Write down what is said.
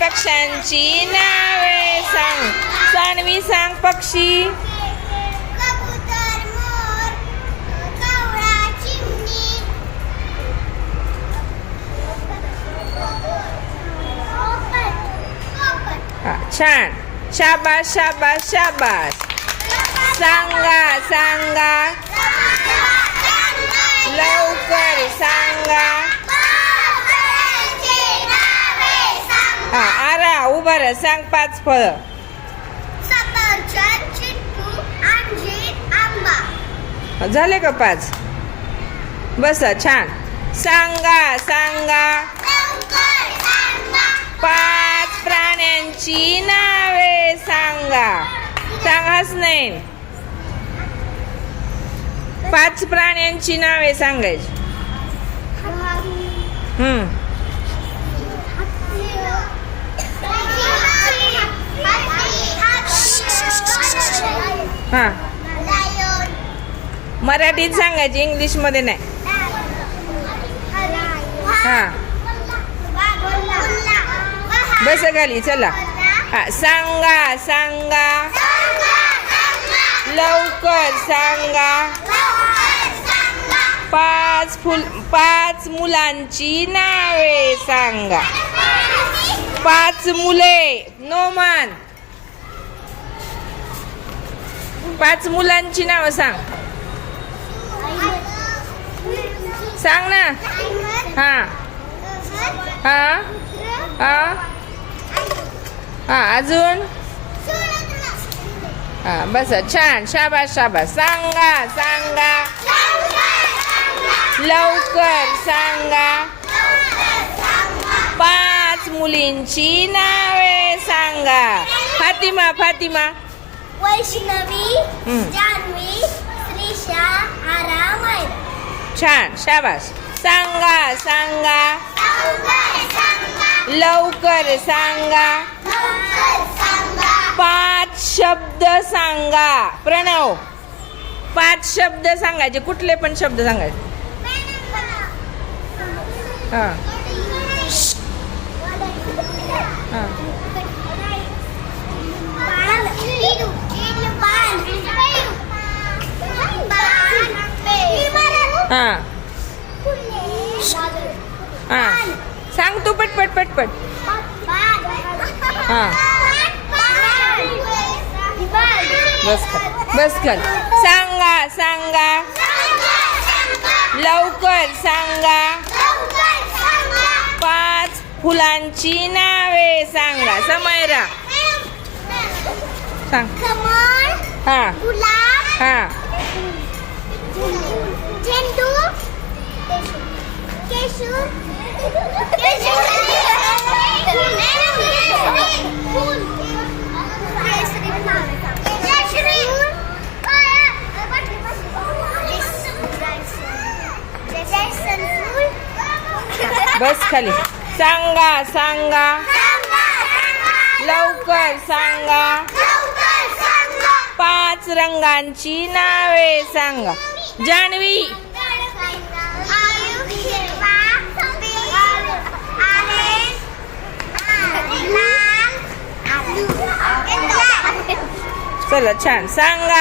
पक्ष्यांची नावे सांग. सानवी सांग पक्षी. कबूतर, मोर, कावळा, चिमणी, पोपट. हा, छान. शाबास शाबास शाबास. सांगा सांगा लवकर सांगा. हा, आरा उभा राहा. सांग 5 फळं. सफरचंद, चिक्कू, अंजीर, आंबा. झाले का 5? बसा. छान. सांगा सांगा 5 प्राण्यांची नावे सांगा. सांग हसनैन. 5 प्राण्यांची नावे सांगायची. हा, मराठीत सांगायची, इंग्लिश मध्ये नाही. हा, बस खाली. चला. हा, सांगा सांगा लवकर सांगा. 5 मुलांची नावे सांगा. 5 मुले. नोमान. 5 मुलांची नावं सांग. सांग ना. हा हा हा हा, अजून. हा, बस. छान. शाबास शाबास. सांगा सांगा लवकर सांगा. 5 मुलींची नावे सांगा. फातिमा. फातिमा. वैष्णवी, जान्हवी, श्रीषा, आरा, मायरा. छान. शाबास. सांगा सांगा लवकर सांगा. 5 शब्द सांगा. प्रणव. 5 शब्द सांगायचे. कुठले पण शब्द सांगायचे. हा हा. हा हा, सांग तू. पटपट पटपट. हा, बस कर. बस कर. सांगा सांगा लवकर सांगा. 5 फुलांची नावे सांगा. समयरा सांग. कमळ, हा गुलाब, हा झेंडू, केशर, बस खाली. सांगा सांगा लवकर सांगा. 5 रंगांची नावे सांगा. जान्हवी. चला. छान. सांगा.